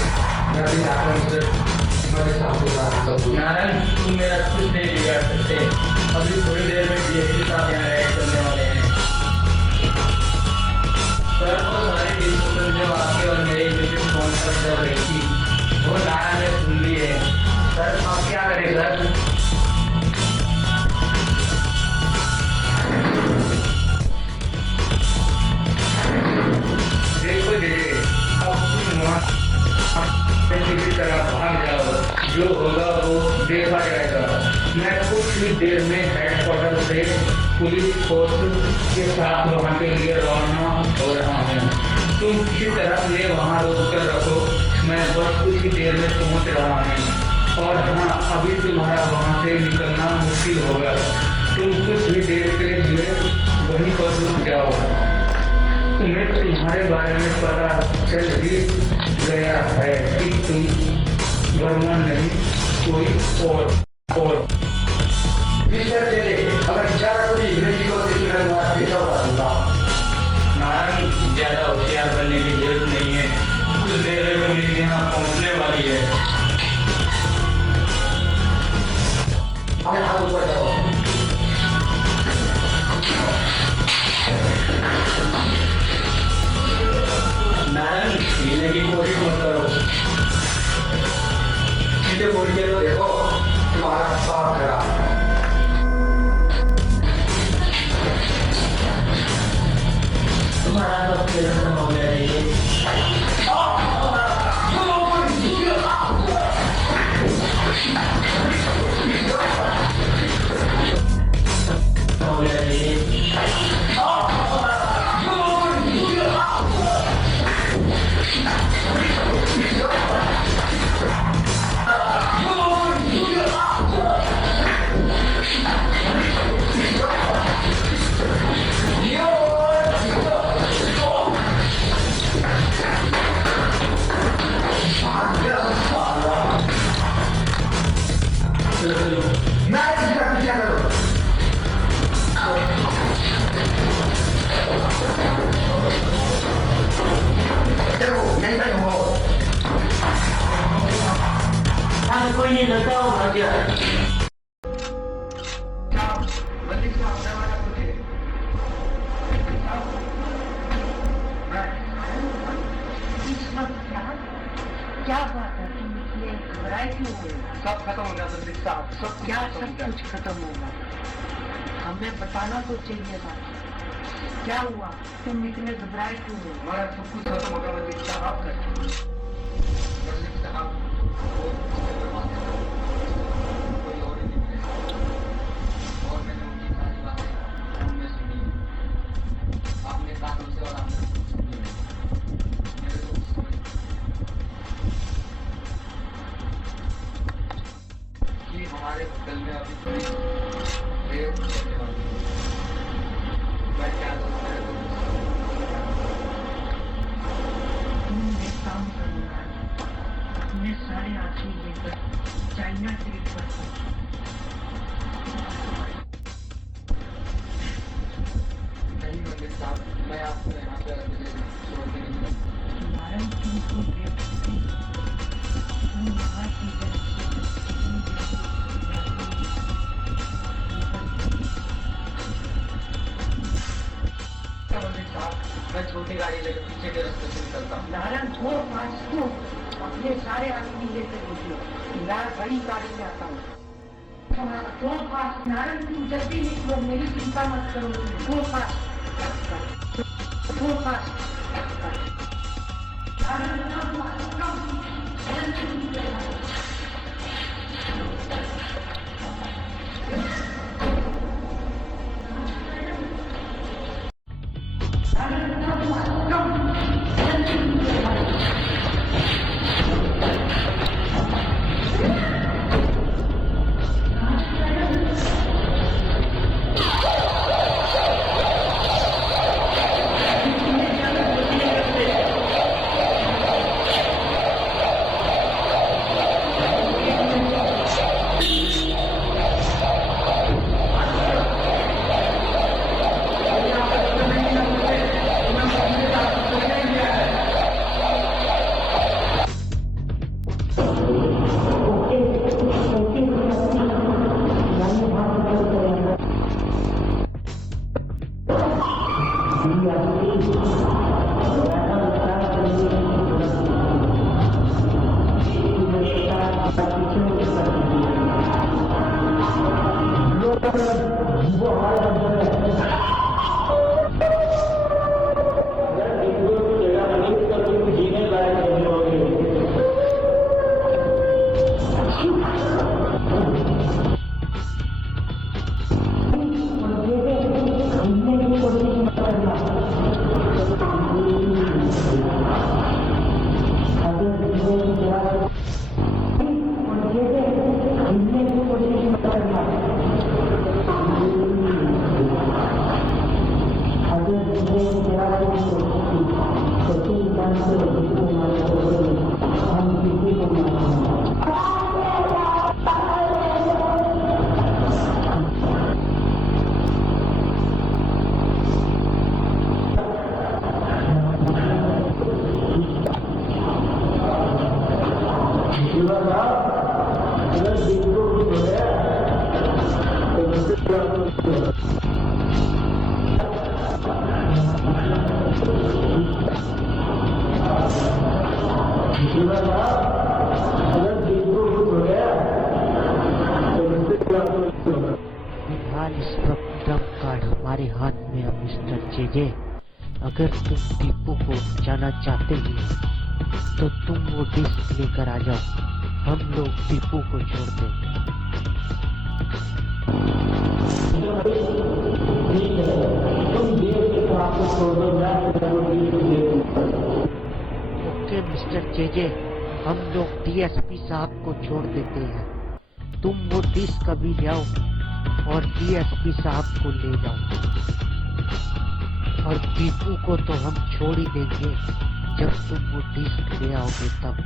मैं अभी आकर मुझसे तुम्हारे साथ सब। नारायण, तुम मेरा कुछ नहीं बिगाड़ सकते। अभी थोड़ी देर में डीएसपी साहब यहाँ रेड करने वाले हैं। सर को सारी डिस्कशन जो आपके और मेरे बीच फोन पर चल रही थी वो नारायण ने सुन ली है। सर आप क्या करें सर? देखो देखिए, अब तुम वहाँ किसी तरह भाग जाओ, जो होगा वो देखा जाएगा। मैं कुछ ही देर में हेडक्वार्टर से पुलिस फोर्स के साथ वहाँ के लिए रवाना हो रहा हूँ। तुम किसी तरह से वहाँ रोक कर रखो, मैं बस कुछ ही देर में पहुँच रहा हूँ। और हाँ, अभी तुम्हारा वहाँ से निकलना मुश्किल होगा। तुम कुछ भी देर के लिए वहीं पर रुक जाओ। तुम्हें तुम्हारे बारे में पता चल ही गया है कि तुम वर्मा नहीं कोई और। अगर ज्यादा कोई अंग्रेजी को नारायण, ज्यादा होशियार बनने की जरूरत नहीं है। कुछ देर में मेरी यहाँ पहुँचने वाली है। हाथ ऊपर जाओ। नारायण, पीने की कोशिश मत करो। सीधे बोल के देखो तुम्हारा साथ खड़ा। तुम्हारा सब खेल खत्म हो गया है। कोई नहीं लगता हो भाग्य क्या बात है, तुम इतने घबराए क्यों हो? सब खत्म हो गया बंदी साहब, सब क्या सब कुछ खत्म होगा? हमें बताना तो चाहिए था। क्या हुआ, तुम इतने घबराए क्यों हो? हमारा सब कुछ खत्म हो गया बंदी साहब। बंदी साहब कोई और ही नहीं है। और मैंने उनकी सारी बातें हमने सुनी, आपने कानों से और आपने सुनी है। मेरे को कुछ समझ कि हमारे होटल में अभी थोड़ी रेप चलने वाली है। मैं क्या करूँ, मेरे को तुम एक काम करना, अपने सारे आदमी लेकर चाइना ट्रिप पर नहीं मंदिर साहब, मैं आपको यहाँ पे अकेले छोड़ के नहीं जाऊँ। नारायण तुमको तुम वहाँ की मंदिर साहब, मैं छोटी गाड़ी लेकर पीछे के रास्ते से निकलता हूँ। नारायण थोड़ा पास क्यों? अपने सारे आदमी लेकर निकलो, मैं बड़ी गाड़ी में आता हूँ। थोड़ा पास नारायण, तुम जल्दी निकलो, मेरी चिंता मत करो। थोड़ा पास फिलहाल इस वक्त ट्रम्प कार्ड हमारे हाथ में है मिस्टर जेजे। अगर तुम टीपू को जाना चाहते ही तो तुम वो डिस्क लेकर आ जाओ, हम लोग टीपू को छोड़ देंगे। ओके मिस्टर जेजे, हम लोग डीएसपी साहब को छोड़ देते हैं। तुम वो डिस्क अभी ले आओ और डीएसपी साहब को ले जाओ, और टीपू को तो हम छोड़ ही देंगे जब तुम वो डिस्क ले आओगे तब।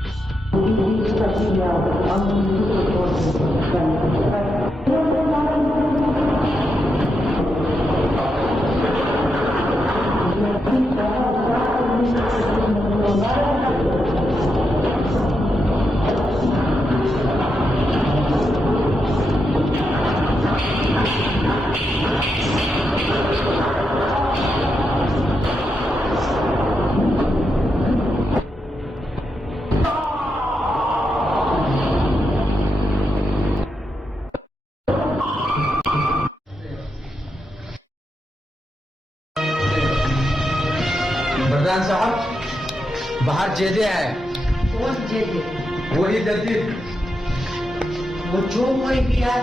प्रधान साहब, बाहर जेजे है। कौन जेजे? वही जल्दी वो जो कोई भी है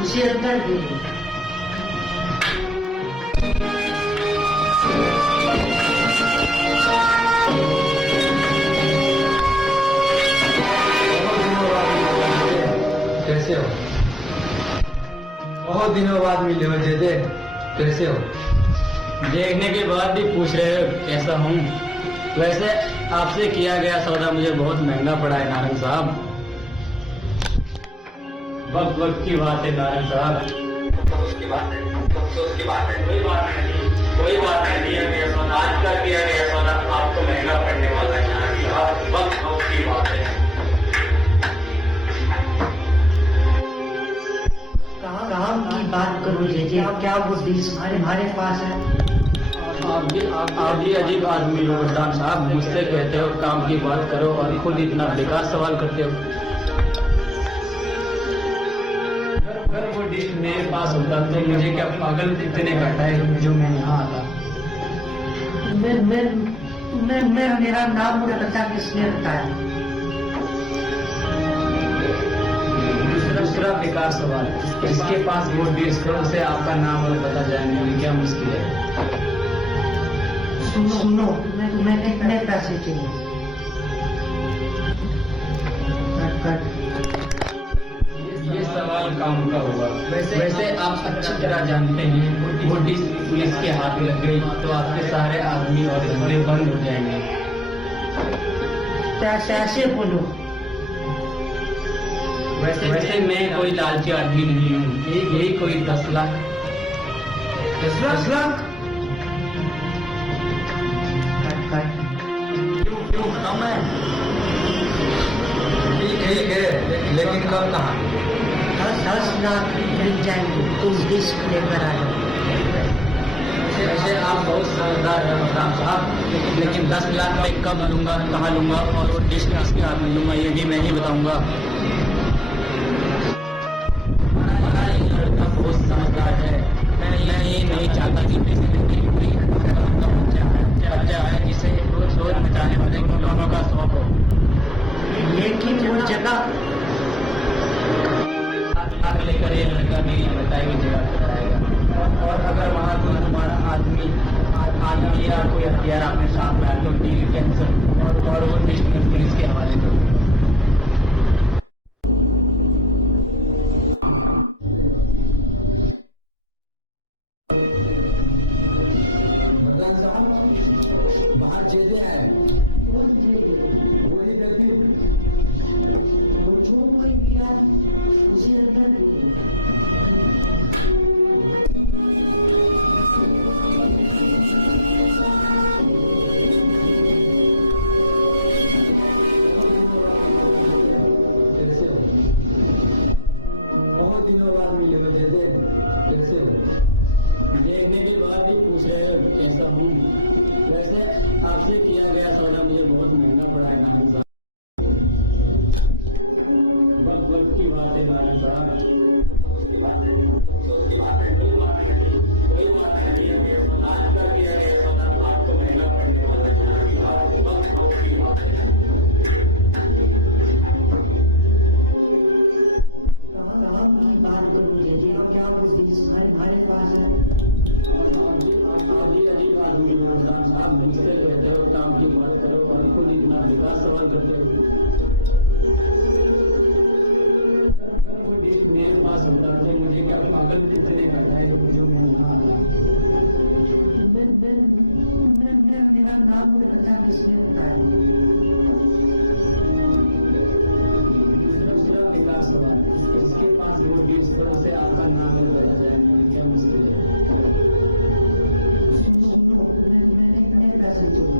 उसे अंदर दे दो। कैसे हो? बहुत दिनों बाद मिले हो जेजे, कैसे हो? देखने के बाद भी पूछ रहे हो कैसा हूँ? वैसे आपसे किया गया सौदा मुझे बहुत महंगा पड़ा है नारायण साहब। वक्त वक्त की बात है नारायण साहब। उसकी बात है, उसकी बात है, कोई बात नहीं, कोई बात नहीं। दिया गया सौदा, आज का दिया गया सौदा आपको महंगा पड़ने वाला है नारायण साहब। वक्त वक्त की बात है। काम की बात करो जेजे, क्या वो डिस्क हमारे पास है? आप भी अजीब आदमी हो प्रधान साहब, मुझसे कहते हो काम की बात करो और खुद इतना बेकार सवाल करते हो। अगर वो डिस्क मेरे पास होता तो मुझे क्या पागल इतने घटा है जो मैं यहाँ आता। मेरा नाम मुझे पता किसने बताया? दूसरा बेकार सवाल, इसके पास वो डिस्क है, उसे आपका नाम और पता जानने में क्या मुश्किल है? सुनो, तुम्हें कितने पैसे चाहिए? ये सवाल काम का होगा। वैसे आप अच्छी तरह जानते हैं वो डिस्क पुलिस के हाथ लग गई तो आपके सारे आदमी और धंधे बंद हो जाएंगे। पैसे बोलो। वैसे मैं कोई लालची आदमी नहीं हूँ, यही कोई 10 लाख। 10 लाख? क्यों कम है? ठीक है, लेकिन कब कहाँ? 10 लाख मिल जाएंगे, तुम डिस्क लेकर आ जाओ। वैसे आप बहुत समझदार हैं प्रधान साहब, लेकिन 10 लाख मैं कब लूंगा, कहाँ लूंगा और वो डिस्क किसके हाथ में लूंगा ये भी मैं ही बताऊंगा। बहुत समझदार है, मैं ये नहीं चाहता कि बच्चा है जिसे रोज मचाने वाले खिलौनों का शौक हो। लेकिन वो जगह लेकर ये लड़का मेरी बताई हुई जगह पर आएगा, और अगर वहाँ कोई हमारा आदमी या कोई हथियार आपने साथ में आया तो डील कैंसिल और वो डिस्ट्रिक्ट पुलिस के हवाले करो। बाहर जेजे है। नया सौदा मुझे बहुत महंगा पड़ा है नारायण साहब। वक्त की बात है नारायण साहब। मेरे पास होता है मुझे क्या पागल कितने कहता है मुझे मेरा नाम पता किसने बताया? दूसरा विकास हुआ इसके पास वो 20 वर्ष से आपका नाम लगाया जाए क्या मुश्किल है। मैंने पैसे दिए।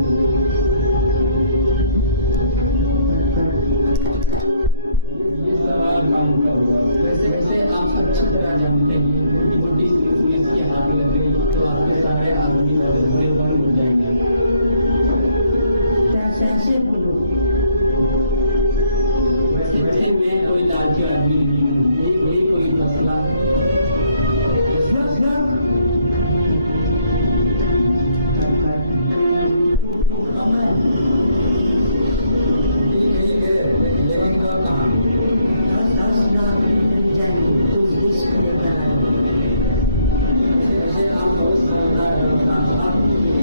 ये सवाल काम करेगा। वैसे आप सब अच्छी तरह जानते हैं मोटी पुलिस के हाथ लग गई तो आपके सारे आदमी और बुरे बंद हो जाएंगे। कैसे बोलो? वैसे मैं कोई लालची आदमी नहीं हूँ। ये मेरी कोई फैसला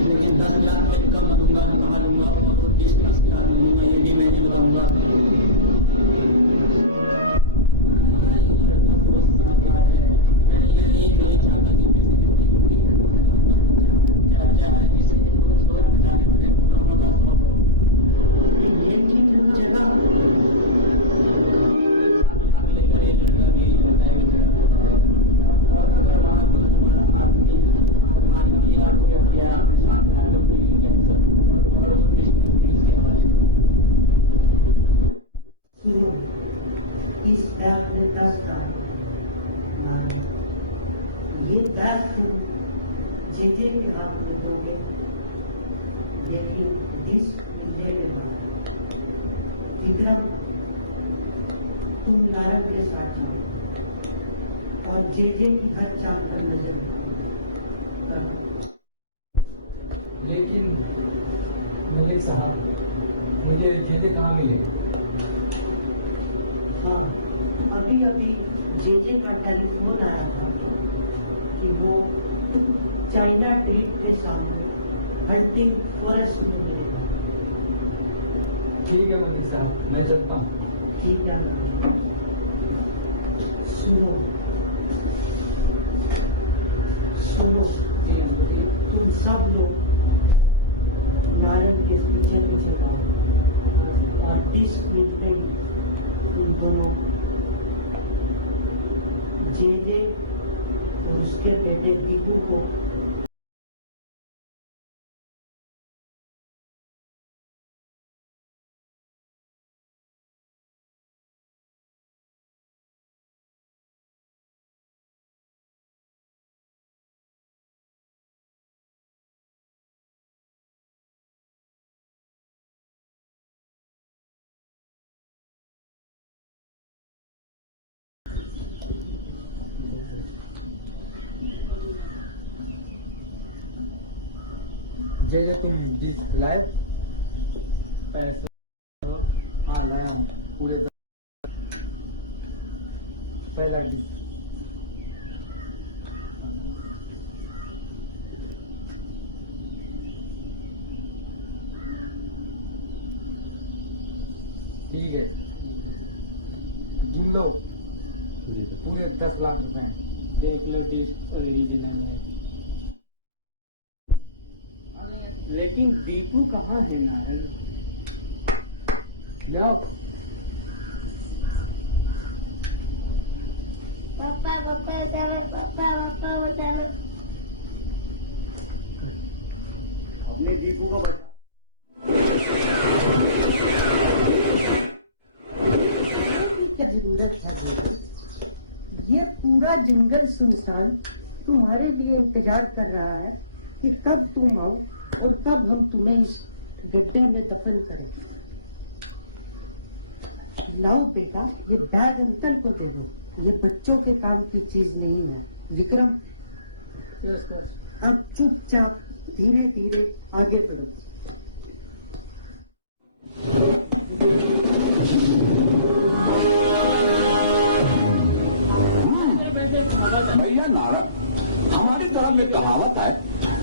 लेकिन 10 लाख तक का बनूंगा कमा लूंगा और 20 लाख का लूंगा ये भी मैं नहीं बताऊंगा। इस ऐप में 10 का माने ये 10 जीते के आप में दोगे, लेकिन 20 मिलने के बाद विक्रम तुम नारद के साथ जाओ और जे की हर चाल पर नजर रखो। लेकिन मलिक साहब मुझे जेजे कहाँ मिले? हाँ, अभी अभी जे का टेलीफोन आया था कि वो चाइना ट्रीट के सामने हंटिंग फॉरेस्ट में मिलेगा। ठीक है मलिक साहब मैं चलता हूँ। ठीक है ना? सुनो सुनो, तुम सब लोग नारद के पीछे पीछे जाओ और 20 मिनट में तुम दोनों जे और उसके बेटे पीकू को जेजे तुम डिश लाए? पैसे? हाँ लाया हूँ पूरे 10। पहला डिश ठीक है, गिन लो पूरे 10 लाख रुपए। देख लो डिश ओरिजिनल है। लेकिन दीपू कहाँ है नारायण? जाओ। पापा पापा बचाना, पापा पापा बचाना। अपने दीपू को बचा। क्या जरूरत है बेटे? ये पूरा जंगल सुनसान तुम्हारे लिए इंतजार कर रहा है कि कब तुम आओ और कब हम तुम्हें इस गड्ढे में दफन करें। लाओ बेटा, ये बैग अंकल को दे दो, ये बच्चों के काम की चीज नहीं है। विक्रम, अब चुपचाप धीरे धीरे आगे बढ़ो। भैया नारद, हमारी तरफ में कहावत है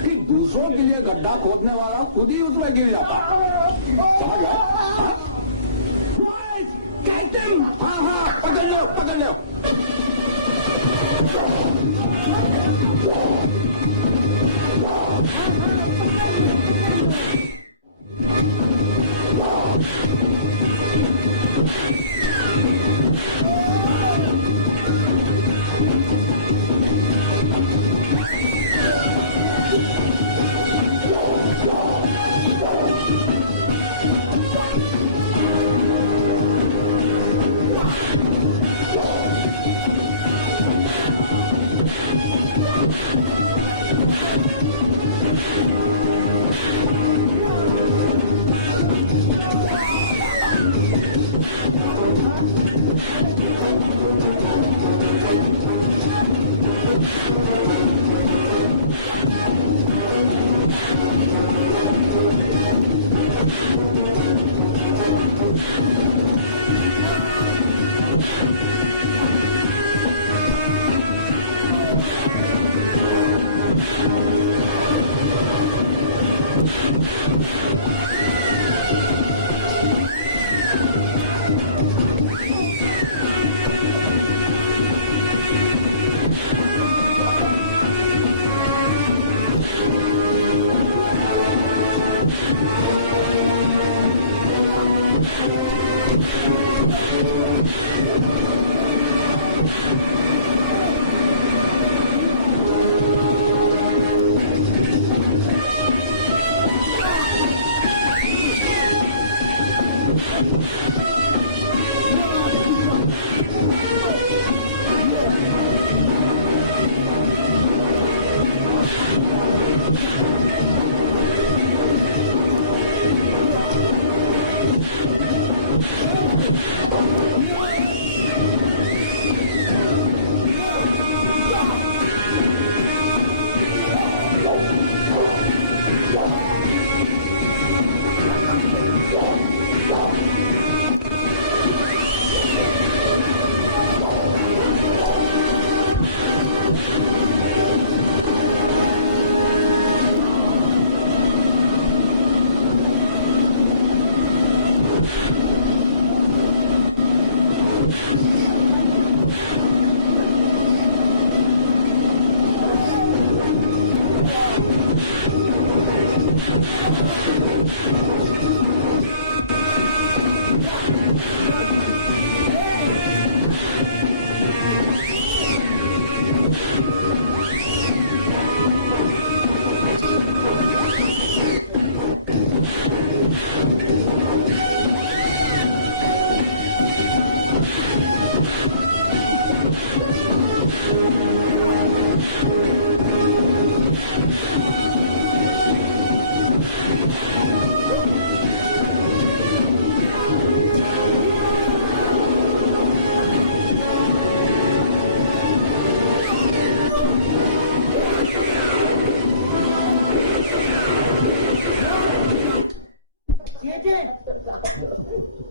कि दूसरों के लिए गड्ढा खोदने वाला खुद ही उसमें गिर जाता है। समझ गए? हाँ हाँ, पकड़ लो पकड़ लो।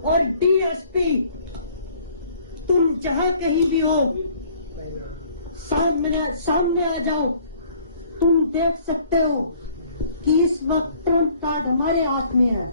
और डीएसपी, तुम जहां कहीं भी हो सामने आ जाओ। तुम देख सकते हो कि इस वक्त ट्रम्प कार्ड हमारे हाथ में है।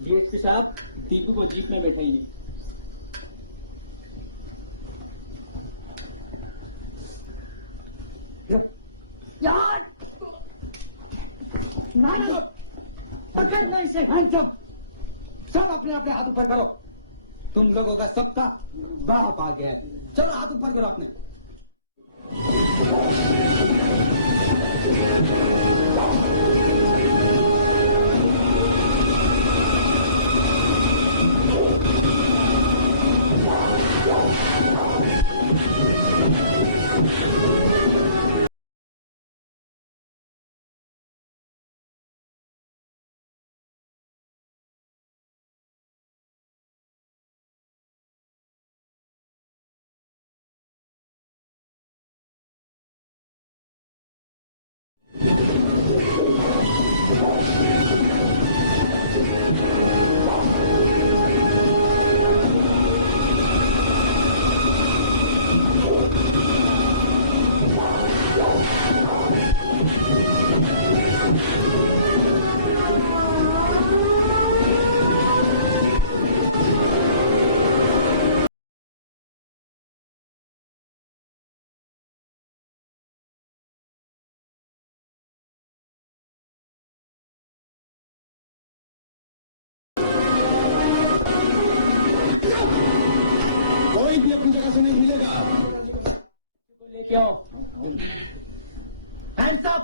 डीएसपी साहब, दीपू को जीप में बैठाइए। यार ना पकड़ना इसे। सब अपने अपने हाथ ऊपर करो। तुम लोगों का सबका बाप आ गया है। चलो हाथ ऊपर करो अपने। क्यों? Hands up.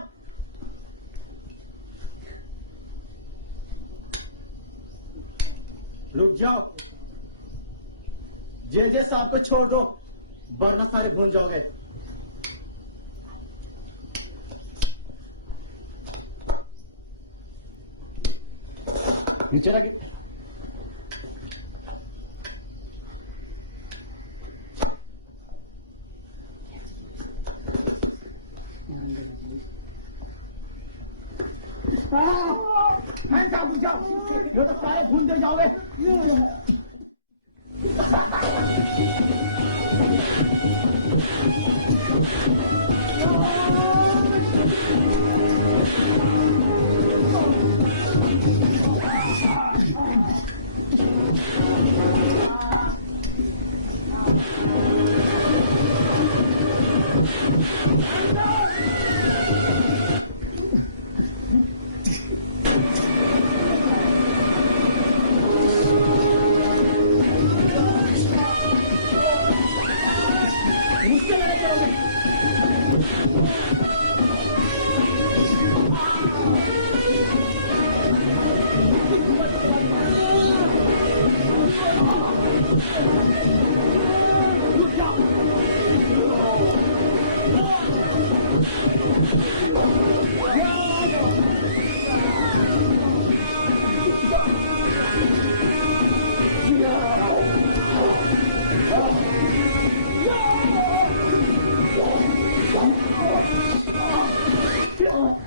रुक जाओ। जे साहब को छोड़ दो, वरना सारे भूल जाओगे। नीचे रख। हैंड्स अप, रुक जाओ। ये तो सारे भूल दे जाओगे। मुझसे लड़ाई करोगे? रुक जाओ।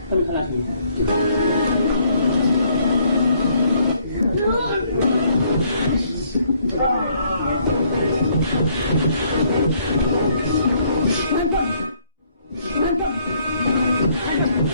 Kami kalah ni. Mantap, mantap, mantap.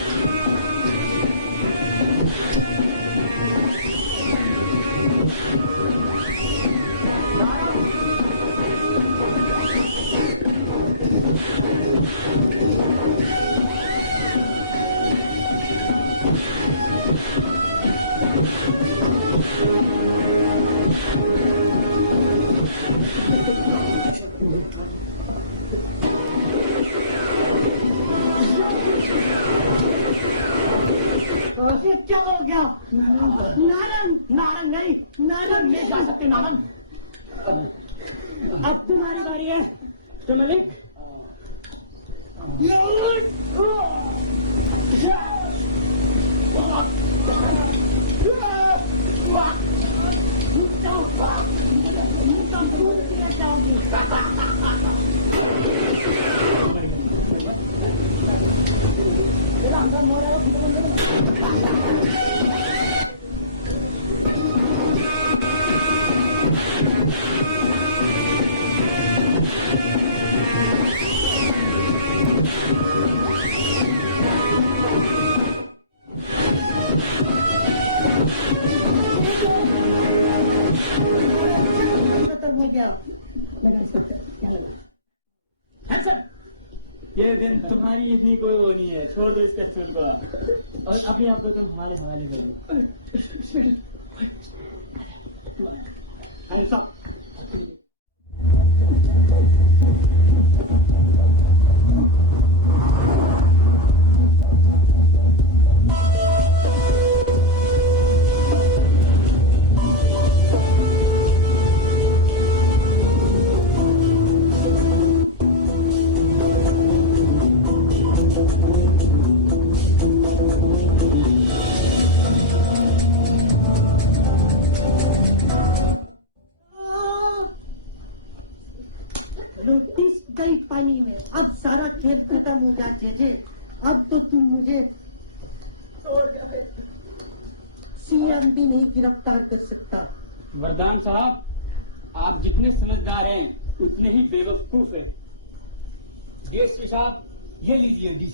क्या करो क्या? नारंग, नारंग नहीं, नारंग नहीं जा सकते। नारंग, अब तुम्हारी बारी है। तो मलिक, ये दिन तुम्हारी इतनी कोई वो नहीं है। छोड़ दो इस फेस्टिवल को और अपने आप को तुम हमारे हवाले कर दो। Hands up. नोटिस गई पानी में। अब सारा खेल खत्म हो जा जेजे। अब तो तुम मुझे सीएम भी नहीं गिरफ्तार कर सकता। वरदान साहब, आप जितने समझदार हैं उतने ही बेवकूफ है। डीएसपी साहब, ये लीजिए डी।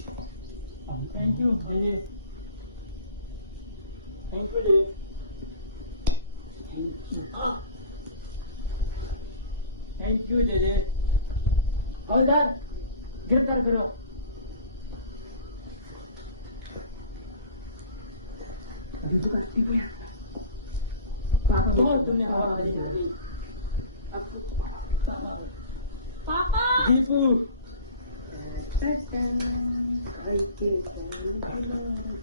Thank you ji, thank you ji. Thank you ji. हवलदार, गिरफ्तार करो। तुमने पापा दीपू काई के कौन हमारा